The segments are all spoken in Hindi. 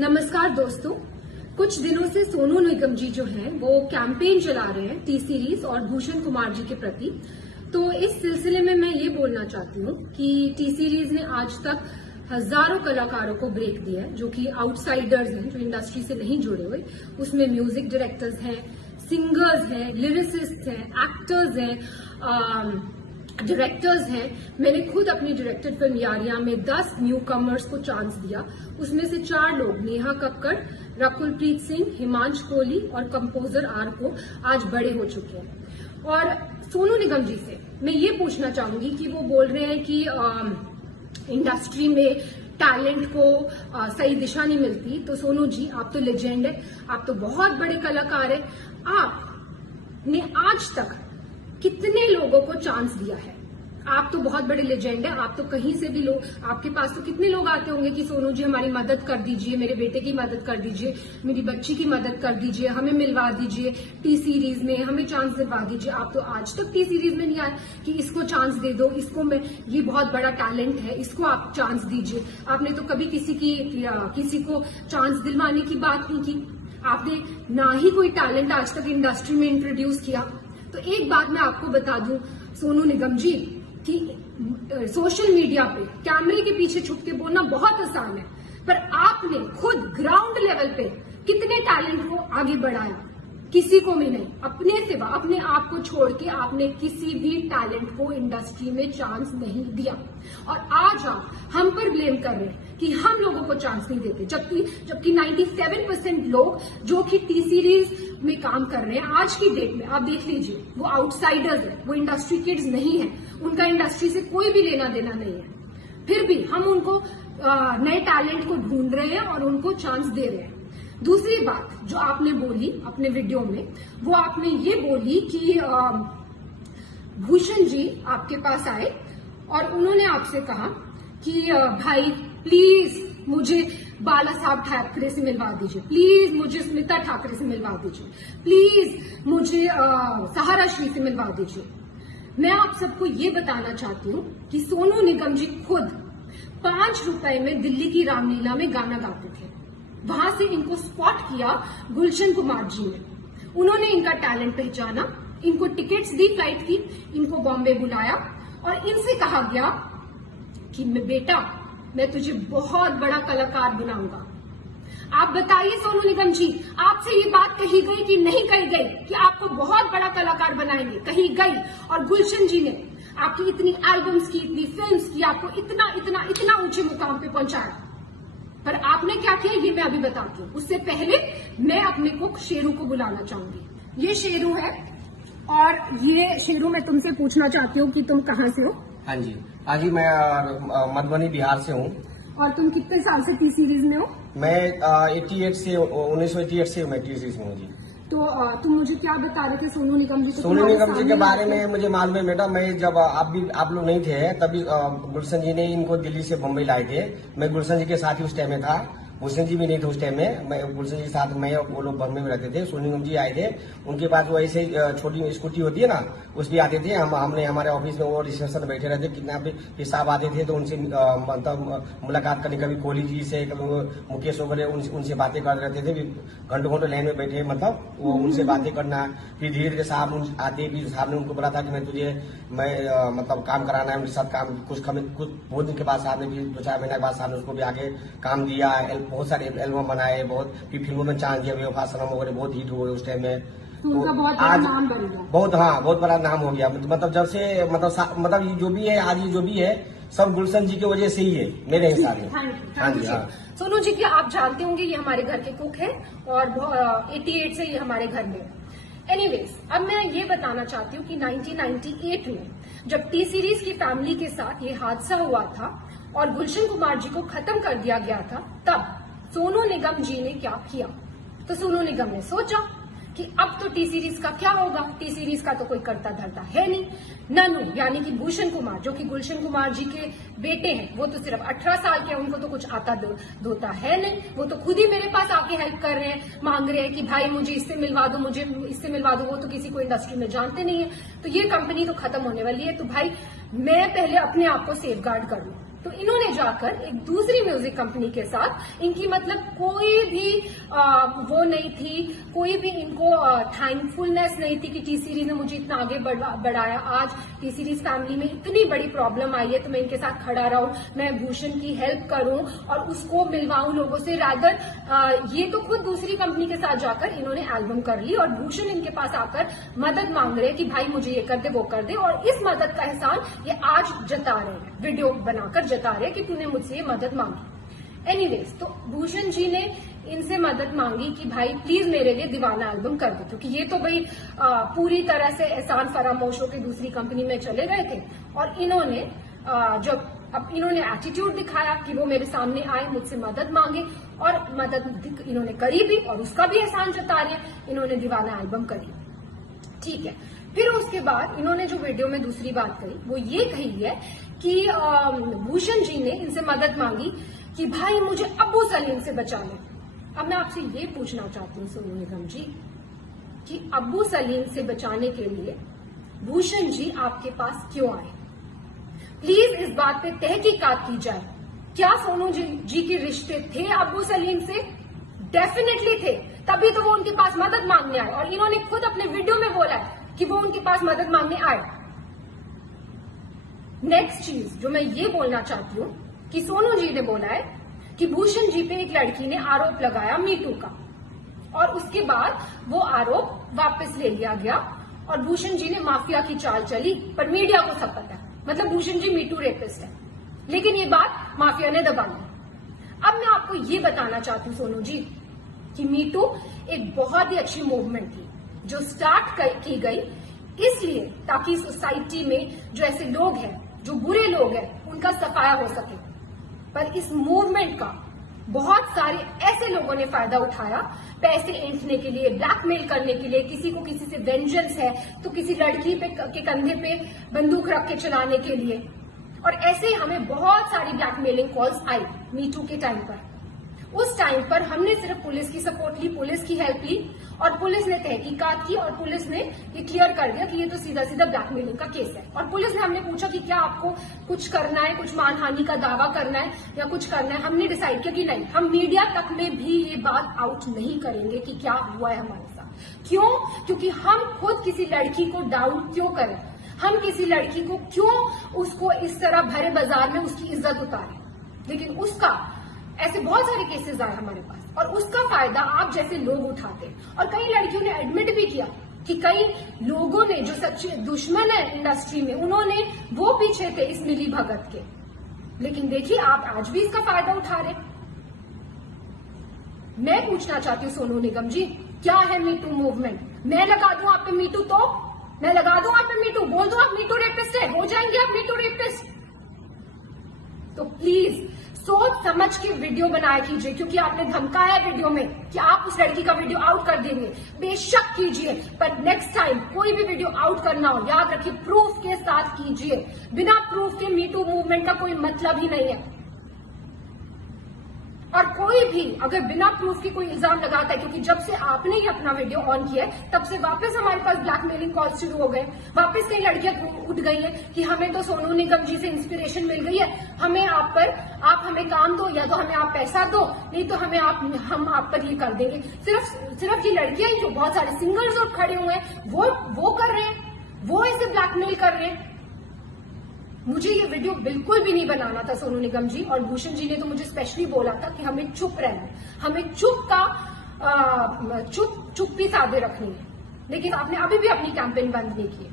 नमस्कार दोस्तों, कुछ दिनों से सोनू निगम जी जो हैं वो कैंपेन चला रहे हैं टी सीरीज और भूषण कुमार जी के प्रति। तो इस सिलसिले में मैं ये बोलना चाहती हूँ कि टी सीरीज ने आज तक हजारों कलाकारों को ब्रेक दिया है जो कि आउटसाइडर्स हैं, जो इंडस्ट्री से नहीं जुड़े हुए। उसमें म्यूजिक डायरेक्टर्स हैं, सिंगर्स हैं, लिरिसिस्ट हैं, एक्टर्स हैं, डायरेक्टर्स हैं। मैंने खुद अपनी डायरेक्टेड फिल्म यारियां में 10 न्यू कमर्स को चांस दिया। उसमें से 4 लोग, नेहा कक्कड़, रकुलप्रीत सिंह, हिमांश कोहली और कंपोजर आर को आज बड़े हो चुके हैं। और सोनू निगम जी से मैं ये पूछना चाहूंगी कि वो बोल रहे हैं कि इंडस्ट्री में टैलेंट को सही दिशा नहीं मिलती। तो सोनू जी, आप तो लेजेंड है, आप तो बहुत बड़े कलाकार है। आपने आज तक कितने लोगों को चांस दिया है? आप तो बहुत बड़े लेजेंड है, आप तो कहीं से भी लोग, आपके पास तो कितने लोग आते होंगे कि सोनू जी हमारी मदद कर दीजिए, मेरे बेटे की मदद कर दीजिए, मेरी बच्ची की मदद कर दीजिए, हमें मिलवा दीजिए टी सीरीज में, हमें चांस दिलवा दीजिए। आप तो आज तक टी सीरीज में नहीं आए कि इसको चांस दे दो, इसको मैं, ये बहुत बड़ा टैलेंट है, इसको आप चांस दीजिए। आपने तो कभी किसी को चांस दिलवाने की बात नहीं की। आपने ना ही कोई टैलेंट आज तक इंडस्ट्री में इंट्रोड्यूस किया। तो एक बात मैं आपको बता दूं सोनू निगम जी कि सोशल मीडिया पे कैमरे के पीछे छुप के बोलना बहुत आसान है, पर आपने खुद ग्राउंड लेवल पे कितने टैलेंट को आगे बढ़ाया? किसी को भी नहीं। अपने सिवा, अपने आप को छोड़ के आपने किसी भी टैलेंट को इंडस्ट्री में चांस नहीं दिया। और आज आप हम पर ब्लेम कर रहे हैं कि हम लोगों को चांस नहीं देते, जबकि 97% लोग जो कि टी सीरीज में काम कर रहे हैं आज की डेट में, आप देख लीजिए, वो आउटसाइडर्स है, वो इंडस्ट्री किड्स नहीं है, उनका इंडस्ट्री से कोई भी लेना देना नहीं है। फिर भी हम उनको नए टैलेंट को ढूंढ रहे हैं और उनको चांस दे रहे हैं। दूसरी बात जो आपने बोली अपने वीडियो में, वो आपने ये बोली कि भूषण जी आपके पास आए और उन्होंने आपसे कहा कि भाई प्लीज मुझे बाला साहब ठाकरे से मिलवा दीजिए, प्लीज मुझे स्मिता ठाकरे से मिलवा दीजिए, प्लीज मुझे सहारा श्री से मिलवा दीजिए। मैं आप सबको ये बताना चाहती हूँ कि सोनू निगम जी खुद 5 रुपए में दिल्ली की रामलीला में गाना गाते थे। वहां से इनको स्पॉट किया गुलशन कुमार जी ने। उन्होंने इनका टैलेंट पहचाना, इनको टिकट्स दी फ्लाइट की, इनको बॉम्बे बुलाया और इनसे कहा गया कि बेटा मैं तुझे बहुत बड़ा कलाकार बनाऊंगा। आप बताइए सोनू निगम जी, आपसे ये बात कही गई कि नहीं कही गई कि आपको बहुत बड़ा कलाकार बनाएंगे? कही गई। और गुलशन जी ने आपकी इतनी एल्बम्स की, इतनी फिल्म्स की, आपको इतना इतना इतना ऊंचे मुकाम पे पहुंचाया। पर आपने क्या किया ये मैं अभी बताती हूँ। उससे पहले मैं अपने को शेरू को बुलाना चाहूंगी। ये शेरू है और ये शेरू, मैं तुमसे पूछना चाहती हूँ कि तुम कहाँ से हो? हाँ जी, मैं मधुबनी बिहार से हूँ। और तुम कितने साल से टी सीरीज में हो? मैं 1988 से मैं टी सीरीज में हूँ जी। तो तुम मुझे क्या बता रहे थे सोनू निगम जी? सोनू निगम जी के बारे में मुझे मालूम है बेटा। मैं जब आप लोग नहीं थे तभी गुलशन जी ने इनको दिल्ली से बम्बई लाए थे। मैं गुलशन जी के साथ ही उस टाइम में था, गुलशन जी भी नहीं थे उस टाइम में। मैं गुलशन जी के साथ, मैं वो लोग बम्बई में रहते थे। सोनू निगम जी आए थे, उनके पास वो ऐसे छोटी स्कूटी होती है ना, उस भी आते थे। हमने हमारे ऑफिस में वो रिसेप्शन बैठे रहते, कितना भी साहब आते थे तो उनसे मतलब मुलाकात करने, कभी कोहली जी से, कभी मुकेश वगैरह, उनसे बातें करते रहते थे। घंटों घंटों लाइन में बैठे, मतलब वो उनसे बातें करना। फिर धीरे धीरे साहब आते, फिर साहब ने उनको बोला था कि मैं मतलब काम कराना है उनके साथ काम। कुछ बहुत दिन के बाद साहब ने भी 2-4 महीने के बाद साहब ने उसको भी आगे काम दिया। बहुत सारे एल्बम बनाए, बहुत फिर फिल्मों में चांस दिया, बेवफा सनम वगैरह बहुत हिट हुए उस टाइम में। तो बहुत आज नाम बन गया। बहुत बड़ा नाम हो गया। मतलब जब से मतलब ये जो भी है आज, ये जो भी है सब गुलशन जी की वजह से ही है मेरे हिसाब से। हाँ जी, हाँ। सोनू जी की आप जानते होंगे ये हमारे घर के कुक है और 88 से ये हमारे घर में। एनीवेज, अब मैं ये बताना चाहती हूँ कि 1998 में जब टी सीरीज की फैमिली के साथ ये हादसा हुआ था और गुलशन कुमार जी को खत्म कर दिया गया था, तब सोनू निगम जी ने क्या किया? तो सोनू निगम ने सोचा कि अब तो टी सीरीज का क्या होगा, टी सीरीज का तो कोई करता धरता है नहीं। ननू यानी कि भूषण कुमार, जो कि गुलशन कुमार जी के बेटे हैं, वो तो सिर्फ 18 साल के हैं, उनको तो कुछ आता धोता है नहीं। वो तो खुद ही मेरे पास आके हेल्प कर रहे हैं, मांग रहे हैं कि भाई मुझे इससे मिलवा दो, मुझे इससे मिलवा दो। वो तो किसी को इंडस्ट्री में जानते नहीं है। तो ये कंपनी तो खत्म होने वाली है। तो भाई मैं पहले अपने आप को सेफ गार्ड कर लूं। तो इन्होंने जाकर एक दूसरी म्यूजिक कंपनी के साथ, इनकी मतलब कोई भी वो नहीं थी, कोई भी इनको थैंकफुलनेस नहीं थी कि टी सीरीज ने मुझे इतना आगे बढ़ाया। आज टी सीरीज फैमिली में इतनी बड़ी प्रॉब्लम आई है तो मैं इनके साथ खड़ा रहूं, मैं भूषण की हेल्प करूं और उसको मिलवाऊं लोगों से। रादर ये तो खुद दूसरी कंपनी के साथ जाकर इन्होंने एल्बम कर ली और भूषण इनके पास आकर मदद मांग रहे कि भाई मुझे ये कर दे वो कर दे, और इस मदद का एहसान ये आज जता रहे हैं, वीडियो बनाकर जता रहे हैं कि तूने मुझसे ये मदद मांगी। एनीवेज, तो भूषण जी ने इनसे मदद मांगी कि भाई प्लीज मेरे लिए दीवाना एल्बम कर दो, क्योंकि ये तो भाई पूरी तरह से एहसान फरामोश होकर दूसरी कंपनी में चले गए थे। और इन्होंने जब अब इन्होंने एटीट्यूड दिखाया कि वो मेरे सामने आए, मुझसे मदद मांगे, और मदद इन्होंने करी भी और उसका भी एहसान जता रहे हैं, इन्होंने दीवाना एल्बम करी। ठीक है, फिर उसके बाद इन्होंने जो वीडियो में दूसरी बात कही वो ये कही है कि भूषण जी ने इनसे मदद मांगी कि भाई मुझे अब्बू सलीम से बचा ले। अब मैं आपसे ये पूछना चाहती हूँ सोनू निगम जी कि अब्बू सलीम से बचाने के लिए भूषण जी आपके पास क्यों आए? प्लीज इस बात पे तहकीकात की जाए। क्या सोनू जी के रिश्ते थे अब्बू सलीम से? डेफिनेटली थे, तभी तो वो उनके पास मदद मांगने आए, और इन्होंने खुद अपने वीडियो में बोला है कि वो उनके पास मदद मांगने आए। नेक्स्ट चीज जो मैं ये बोलना चाहती हूँ कि सोनू जी ने बोला है कि भूषण जी पे एक लड़की ने आरोप लगाया मीटू का, और उसके बाद वो आरोप वापस ले लिया गया और भूषण जी ने माफिया की चाल चली, पर मीडिया को सब पता है, मतलब भूषण जी मीटू रेपिस्ट है, लेकिन ये बात माफिया ने दबा ली। अब मैं आपको ये बताना चाहती हूँ सोनू जी कि मीटू एक बहुत ही अच्छी मूवमेंट थी जो स्टार्ट की गई इसलिए ताकि सोसाइटी में जो ऐसे लोग हैं, जो बुरे लोग हैं, उनका सफाया हो सके। पर इस मूवमेंट का बहुत सारे ऐसे लोगों ने फायदा उठाया, पैसे ऐंठने के लिए, ब्लैकमेल करने के लिए, किसी को किसी से वेंजेंस है तो किसी लड़की के कंधे पे बंदूक रख के चलाने के लिए, और ऐसे ही हमें बहुत सारी ब्लैकमेलिंग कॉल्स आई मीटू के टाइम पर। उस टाइम पर हमने सिर्फ पुलिस की सपोर्ट ली, पुलिस की हेल्प ली, और पुलिस ने तहकीकात की और पुलिस ने ये क्लियर कर दिया कि ये तो सीधा सीधा ब्लैकमेलिंग का केस है। और पुलिस ने हमने पूछा कि क्या आपको कुछ करना है, कुछ मानहानि का दावा करना है या कुछ करना है, हमने डिसाइड किया कि नहीं, हम मीडिया तक में भी ये बात आउट नहीं करेंगे कि क्या हुआ है हमारे साथ। क्यों? क्योंकि हम खुद किसी लड़की को डाउट क्यों करें, हम किसी लड़की को क्यों उसको इस तरह भरे बाजार में उसकी इज्जत उतारें। लेकिन उसका ऐसे बहुत सारे केसेस आए हमारे पास, और उसका फायदा आप जैसे लोग उठाते हैं। और कई लड़कियों ने एडमिट भी किया कि कई लोगों ने जो सच्चे दुश्मन है इंडस्ट्री में, उन्होंने वो पीछे थे इस मिली भगत के, लेकिन देखिए आप आज भी इसका फायदा उठा रहे। मैं पूछना चाहती हूँ सोनू निगम जी, क्या है मीटू मूवमेंट? मैं लगा दूं आप पे मीटू, तो मैं लगा दूं आप पे मीटू, बोल दो आप मीटू रेपिस्ट है, हो जाएंगे आप मीटू रेपिस्ट। तो प्लीज सोच समझ के वीडियो बनाया कीजिए, क्योंकि आपने धमकाया वीडियो में कि आप उस लड़की का वीडियो आउट कर देंगे। बेशक कीजिए, पर नेक्स्ट टाइम कोई भी वीडियो आउट करना हो, याद रखिए प्रूफ के साथ कीजिए। बिना प्रूफ के मीटू मूवमेंट का कोई मतलब ही नहीं है। और कोई भी अगर बिना प्रूफ के कोई इल्जाम लगाता है, क्योंकि जब से आपने ही अपना वीडियो ऑन किया है तब से वापस हमारे पास ब्लैकमेलिंग कॉल शुरू हो गए, वापस कई लड़कियां उठ गई हैं कि हमें तो सोनू निगम जी से इंस्पिरेशन मिल गई है, हमें आप हमें काम दो, या तो हमें आप पैसा दो, नहीं तो हम आप पर ये कर देंगे। सिर्फ ये लड़कियां ही, जो बहुत सारे सिंगर्स और खड़े हुए हैं वो कर रहे हैं, वो ऐसे ब्लैकमेल कर रहे हैं। मुझे ये वीडियो बिल्कुल भी नहीं बनाना था सोनू निगम जी, और भूषण जी ने तो मुझे स्पेशली बोला था कि हमें चुप रहना है, हमें चुप्पी साधे रखनी है, लेकिन आपने अभी भी अपनी कैंपेन बंद नहीं की है।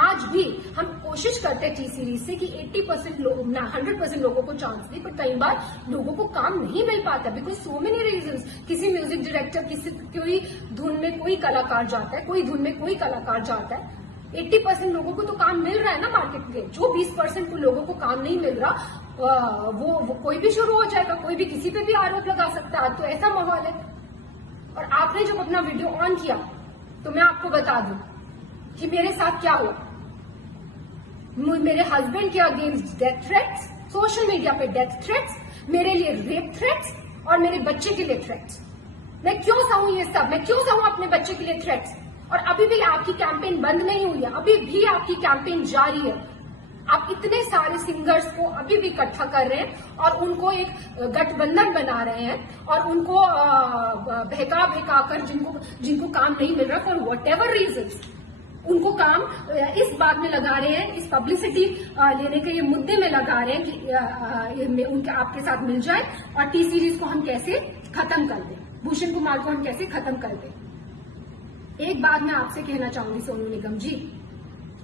आज भी हम कोशिश करते हैं टी सीरीज से कि 80% लोग 100% लोगों को चांस दे, पर कई बार लोगों को काम नहीं मिल पाता बिकॉज सो मेनी रीजंस। किसी म्यूजिक डायरेक्टर, कोई धुन में कोई कलाकार जाता है, कोई धुन में कोई कलाकार जाता है। 80% लोगों को तो काम मिल रहा है ना मार्केट में, जो 20% को लोगों को काम नहीं मिल रहा वो कोई भी शुरू हो जाएगा, कोई भी किसी पे भी आरोप लगा सकता है। तो ऐसा माहौल है। और आपने जब अपना वीडियो ऑन किया तो मैं आपको बता दूं कि मेरे साथ क्या हुआ। मेरे हस्बैंड के against death threats, social media पे डेथ थ्रेट्स, मेरे लिए रेप थ्रेट्स और मेरे बच्चे के लिए थ्रेट्स। मैं क्यों सहूं ये सब? मैं क्यों सहूं अपने बच्चे के लिए थ्रेट्स? और अभी भी आपकी कैंपेन बंद नहीं हुई है, अभी भी आपकी कैंपेन जारी है। आप इतने सारे सिंगर्स को अभी भी इकट्ठा कर रहे हैं और उनको एक गठबंधन बना रहे हैं और उनको बहका कर जिनको काम नहीं मिल रहा फॉर वट एवर रीजन, उनको काम इस बात में लगा रहे हैं, इस पब्लिसिटी लेने के ये मुद्दे में लगा रहे हैं कि उनके आपके साथ मिल जाए और टी सीरीज को हम कैसे खत्म कर दें, भूषण कुमार को हम कैसे खत्म कर दें। एक बात मैं आपसे कहना चाहूंगी सोनू निगम जी,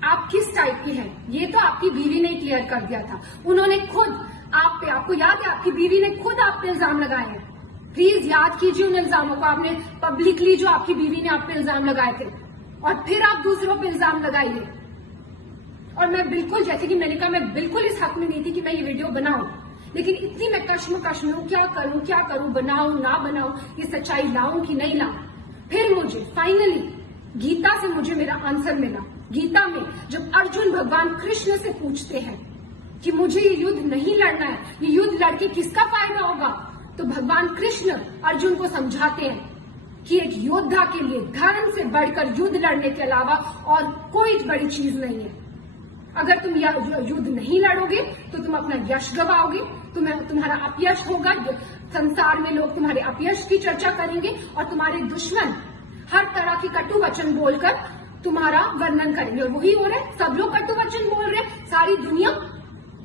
आप किस टाइप की हैं ये तो आपकी बीवी ने क्लियर कर दिया था। उन्होंने खुद आप पे, आपको याद है, आपकी बीवी ने खुद आप पे इल्जाम लगाए हैं। प्लीज याद कीजिए उन इल्जामों को, आपने पब्लिकली जो आपकी बीवी ने आप पे इल्जाम लगाए थे और फिर आप दूसरों पे इल्जाम लगाइए। और मैं बिल्कुल, जैसे कि मैंने कहा, मैं बिल्कुल इस हक में नहीं थी कि मैं ये वीडियो बनाऊं, लेकिन इतनी मैं कश्मकश में हूं, क्या करूं, बनाऊं ना बनाऊं, ये सच्चाई लाऊं कि नहीं लाऊं। फिर मुझे फाइनली गीता से मुझे मेरा आंसर मिला। गीता में जब अर्जुन भगवान कृष्ण से पूछते हैं कि मुझे ये युद्ध नहीं लड़ना है, ये युद्ध लड़के किसका फायदा होगा, तो भगवान कृष्ण अर्जुन को समझाते हैं कि एक योद्धा के लिए धर्म से बढ़कर युद्ध लड़ने के अलावा और कोई बड़ी चीज नहीं है। अगर तुम युद्ध नहीं लड़ोगे तो तुम अपना यश गवाओगे, तुम्हारा अपयश होगा, संसार में लोग तुम्हारे अपयश की चर्चा करेंगे और तुम्हारे दुश्मन हर तरह की कटु वचन बोलकर तुम्हारा वर्णन करेंगे। और वही हो रहा है, सब लोग कटु वचन बोल रहे हैं, सारी दुनिया।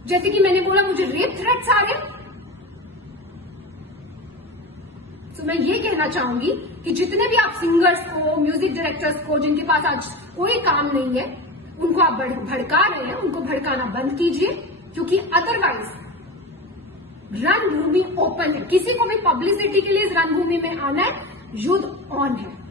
जैसे कि मैंने बोला, मुझे रेप थ्रेट्स आ रहे। तो मैं ये कहना चाहूंगी कि जितने भी आप सिंगर्स को, म्यूजिक डायरेक्टर्स को, जिनके पास आज कोई काम नहीं है, उनको आप भड़का रहे हैं, उनको भड़काना बंद कीजिए, क्योंकि अदरवाइज रणभूमि ओपन है। किसी को भी पब्लिसिटी के लिए इस रणभूमि में आना है, युद्ध ऑन है।